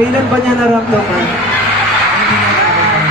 Kailan ba niya naramdaman? Hindi niya naramdaman.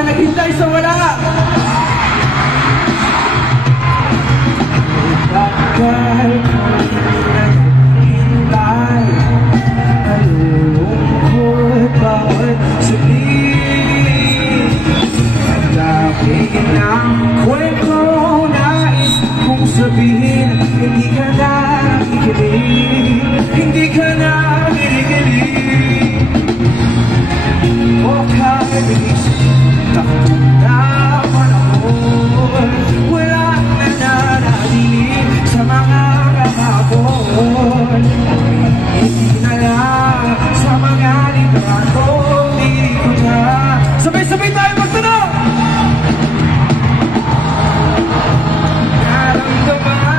Naghintay sa wala. Bakal naghintay, nalulungkot bawat sabihin. Ang dami ng kwento nais kong sabihin. Hindi ka na nakikinig, hindi ka na nakikinig. O kahit takot na panahon, wala na nananalig sa mga kahapon. Hindi na lang sa mga litrato, di ko na. Sabay-sabay tayo magtanong! Naramdaman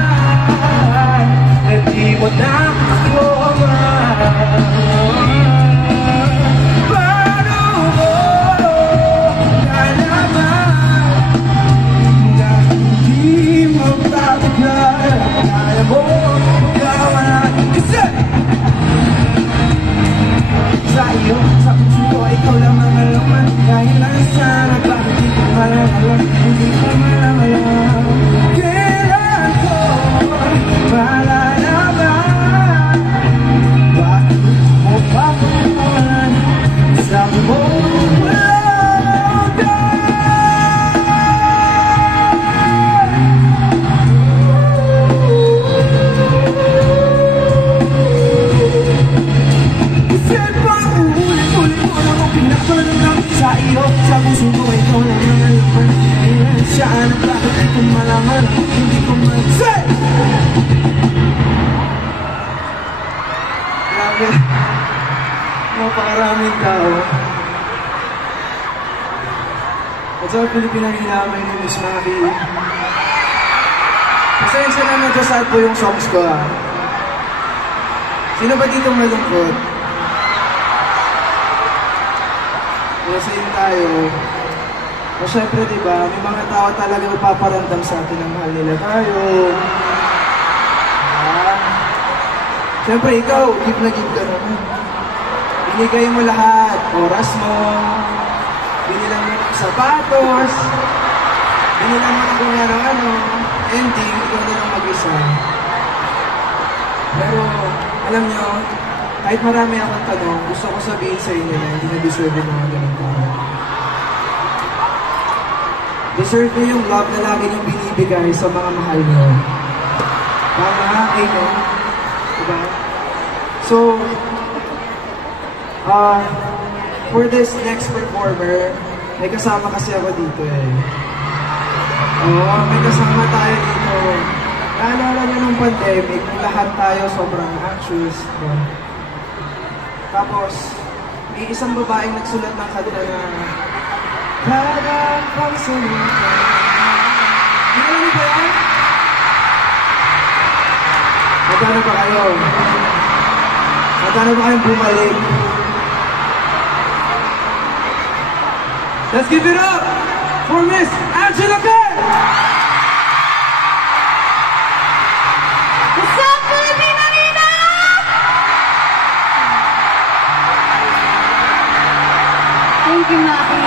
na di mo na ako sa iyo, sa puso ko, ikaw lang ang alaman. Kahit lang sana, bakit di ko malalaman, hindi ko malalaman. Kailan ko malalaman, bakit mo papakulan, sabi mo sa iyo, sa puso ko, ikaw lang ang alaman. Saan at bakit di ko malaman, hindi ko mag-say. Grabe, mapakaraming tao. What's up, Pilipinang Hila? My name is Mavi. Pasensya na nagkasad po yung songs ko, ha. Sino ba ditong malungkot? Masaya tayo. O syempre, diba, may mga tao talaga upaparamdam sa atin ang mahal nila tayo. Syempre, ikaw, give na give ka naman. Binigay mo lahat, oras mo, binilang mo ng sapatos, binilang mo ng kung ano-ano, ending, ikaw na lang mag-isa. Pero, alam nyo, kahit marami akong tanong, gusto ko sabihin sa inyo na hindi na deserve yung mga ganun tao. Deserve niyo yung love na lagi niyong binibigay sa mga mahal niyo. Tama? Amen? Diba? So, for this next performer, may kasama kasi ako dito eh. Oo, may kasama tayo dito. Naalala niyo nung pandemic, lahat tayo sobrang anxious. Diba? Tapos, may isang babaeng nagsulat ng kanta na Parang pang sulit. Hindi alam niyo ba yan? Magkano ba kayo? Magkano ba kayong bumalik? Let's give it up for Miss Angela Ken! What's up, Filipina Nina? Thank you, Maki.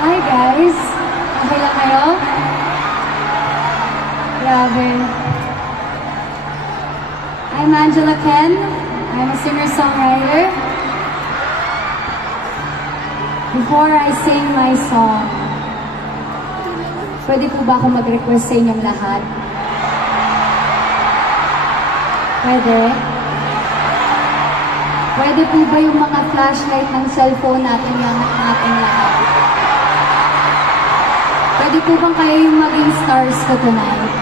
Hi, guys. Okay lang kayo? Grabe. I'm Angela Ken. I'm a singer-songwriter. Before I sing my song, pwede po ba ako mag-request sa inyong lahat? Pwede? Pwede po ba yung mga flashlight ng cellphone natin natin lahat? Pwede po bang kayo yung maging stars ko tonight?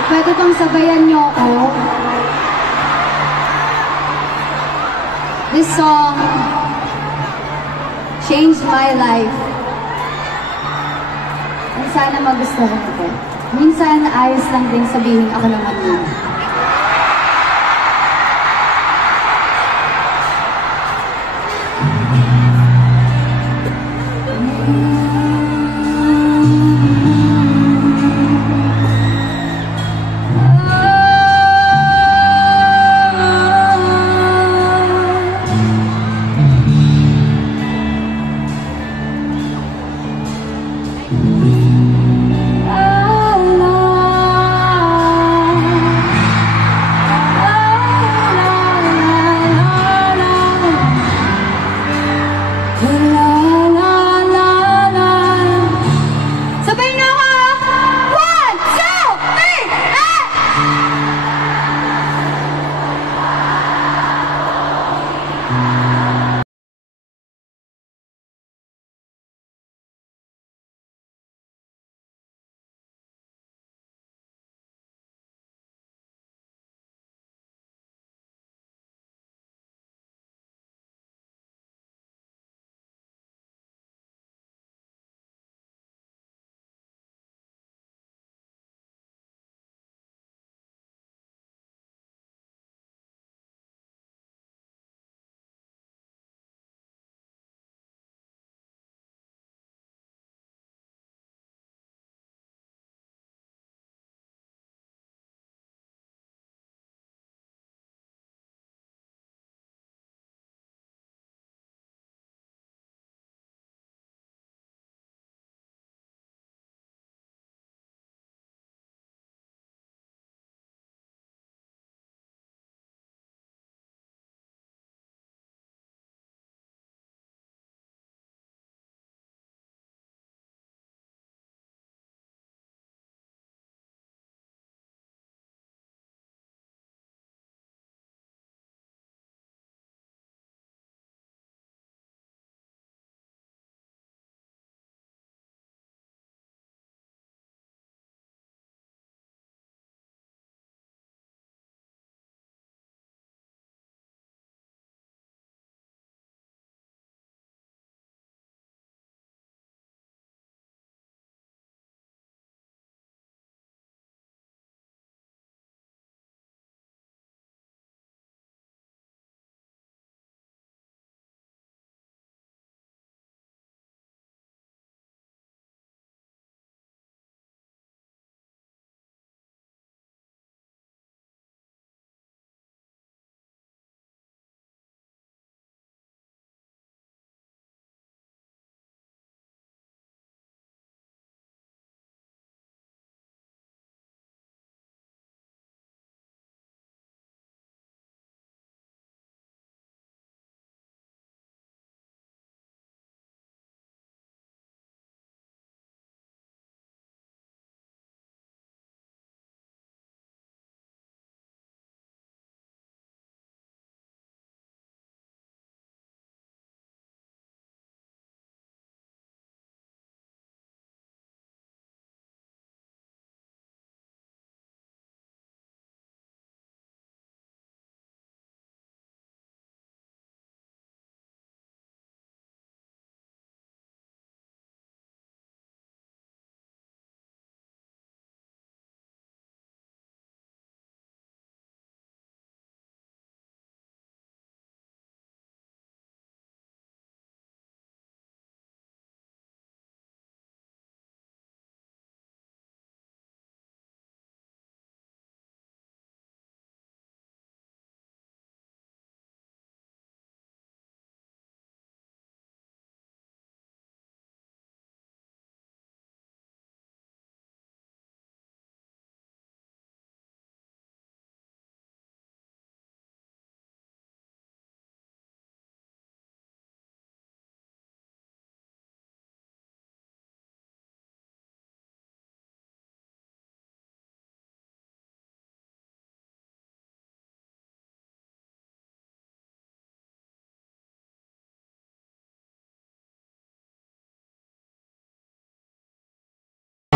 At pwede bang sabayan niyo ako? This song changed my life. And sana magustuhan ito. Minsan ayos lang din sabihin ako naman yun.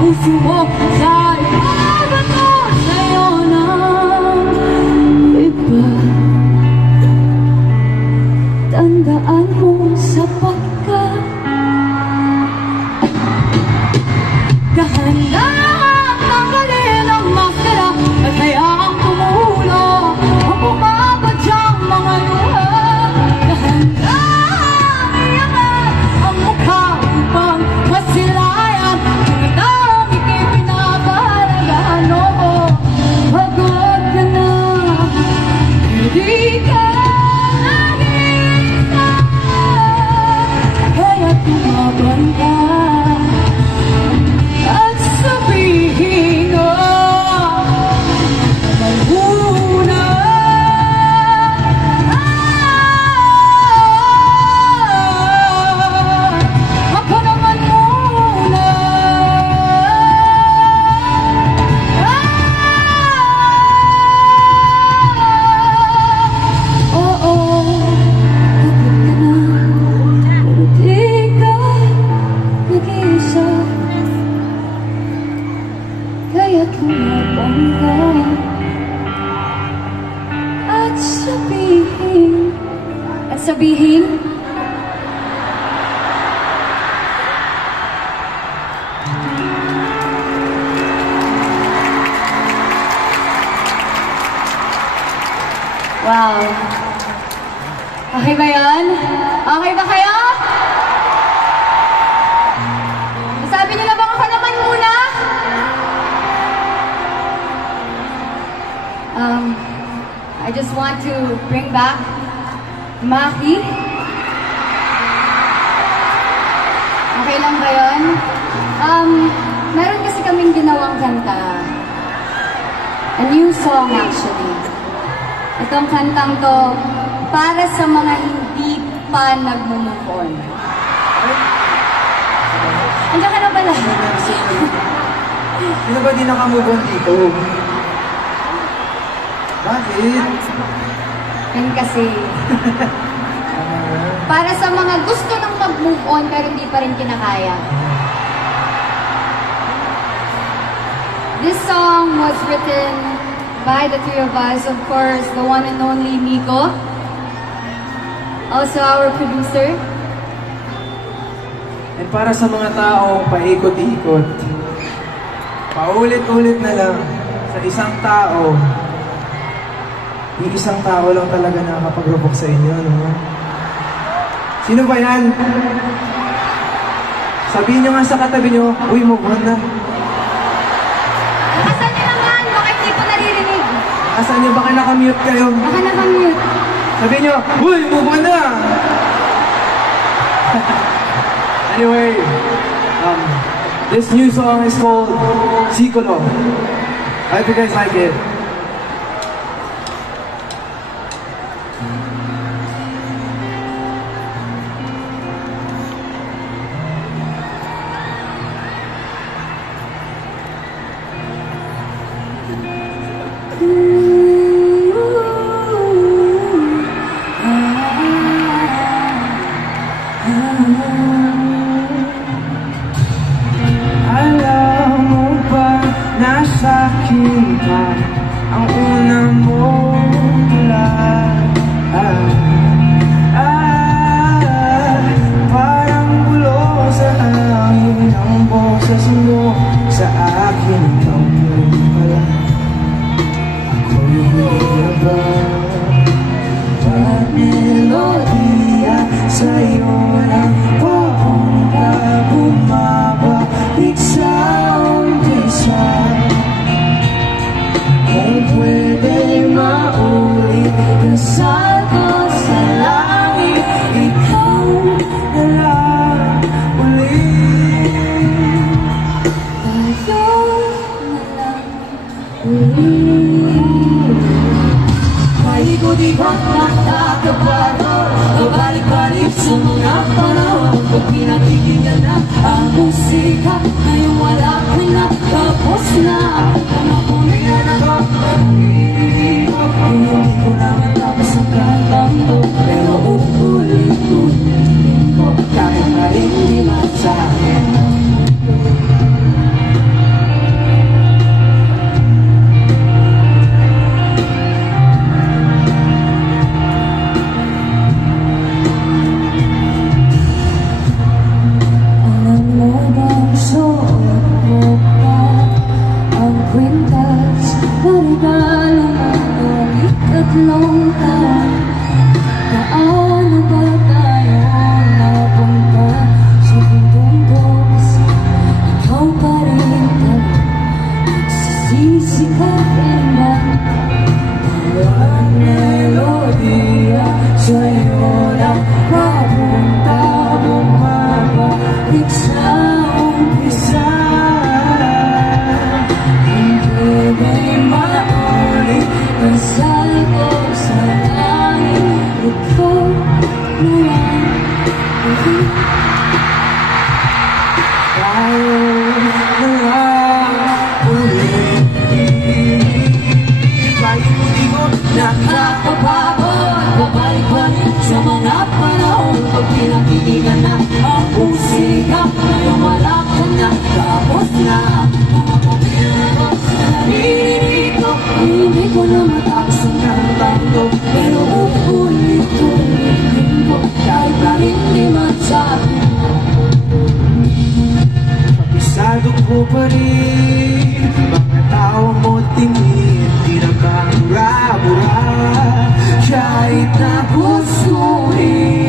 puso mo sa ibabato sa'yo ng iba. Tandaan mo sapat ka, dahan-dahan tanggalin ang maskara at hayaang tumulo ang bumabadyang mga luha. Dahan-dahan iangat ang mukha upang masilayan mga taong ikipinapahalagahan mo. Pagod ka na, hindi ka nag-iisa, kaya't tumaban ka at sabihin ko naman muna. Ako naman muna. Oo, pagod ka na, pero di ka nag-iisa, kaya't lumabang ka at sabihin wow. Okay ba yan? Okay ba kayo? Sabi niyo na bang ako naman muna? I just want to bring back Maki. Okay lang ba yun? Meron kasi kaming ginawang kanta. A new song actually. Itong kantang to para sa mga hindi pa nag-move on. Andiyan ka na pala. Sino ba di naka-move on dito? Bakit? Yun kasi. Para sa mga gusto nang mag-move on pero hindi pa rin kinakaya. This song was written by the three of us. Of course, the one and only Nico. Also our producer. And para sa mga taong paikot-ikot, paulit-ulit na lang sa isang tao, yung isang tao lang talaga nakakapag-rupok sa inyo, no? Sino ba yan? Sabihin nyo nga sa katabi nyo, uy, move on na. Asan nyo naman? Bakit di ko naririnig? Asan nyo? Baka nakamute kayo. Baka nakamute. Sabihin nyo, uy, move on na! Anyway, this new song is called Sikolo. I hope you guys like it. Alam mo ba nasa akin ka ang una mong parang bulo sa hangin ang boses mo sa akin ikaw rin pala. Ako'y hirap melodiya sa'yo ng bongga bumabalik sa umpisa. Kung pwede maulit dasal ko sa langit, ikaw na lang ulit. Tayo na lang ulit. Paikot-ikot nakakapado, babalik-balik sa mga panahon. Pag pinakikinggan na ang musika, ngayong wala ko na, tapos na. Kamapunin ako, hindi ko na matapos ang kantang to, pero uulit-ulitin ko kahit na hindi masahin. Pag pinakinggan na ang musika, ngayon wala ka na, tapos na. Naririnig ko, hindi ko na matapos ang kantang ko, pero uulit-ulitin ko, kahit na hindi matsabi. Kabisado ko pa rin, mga tawa mo tingin, di nakakura-bura, kahit na pusuin.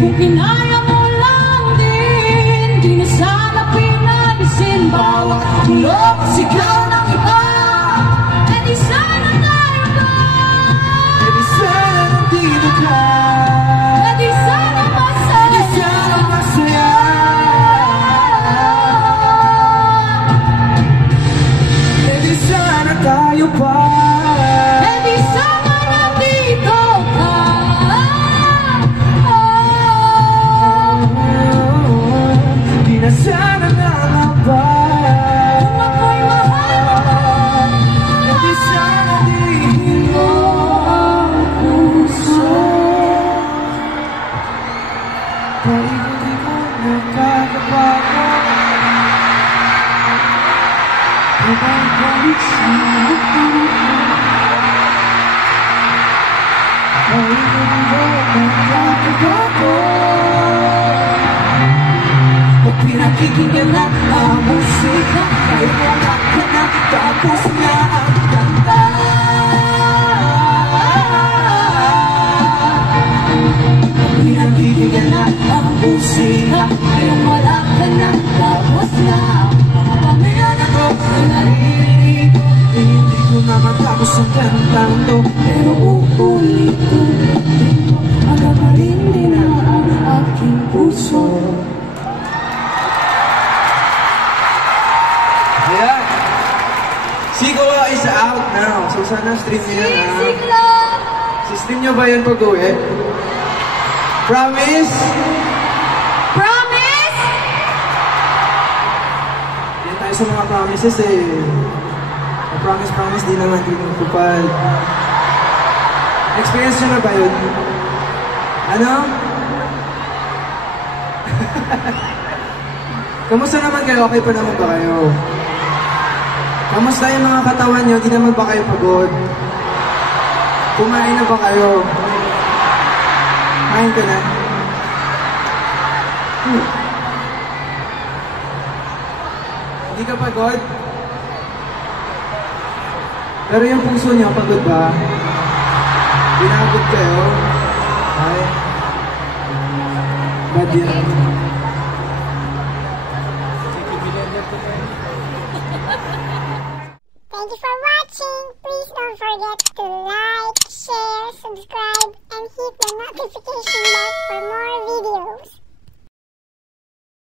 Kung kinaya mo lang din, di na sana pinalisin bawat tulog, sigaw ng iba. E di sana tayo ba? E di sana nandito ka. E di sana masaya. E di sana masaya. E di sana tayo pa. E di sana nandito ka. Di na sana nangamba. Kung ako'y mahal mo, E di sana dihin mo ang puso. paikot-ikot nakakabago. Pabalik sa akin. Paikot-ikot nakakabago. Pag pinakikinggan na ang musika, kahit wala ka na, tapos na ang kanta. Pag pinakikinggan na ang musika, Ngayon wala ka na, tapos na. Mga pamilya na ko, naririnig ko, hindi ko na matapos ang kantang to, pero uulit-ulitin ko, magamarindi na ang aking puso. Ayan. Siguro is out now. So sana stream nyo yan, ha? Sisig lang! Si-stream nyo ba yun pag-uwi? Promise? Promise? Yan tayo sa mga promises eh. Promise, di naman, di naman kupal. Experience nyo na ba yun? Ano? Kamusta naman kayo? Okay pa naman ba kayo? Kamusta yung mga katawan nyo? Di naman ba kayo pagod? Kumain na ba kayo? Kain ka na? Hindi ka pagod? Pero yung puso niyo, pagod ba? Pinagod kayo? Ay? Bad yan.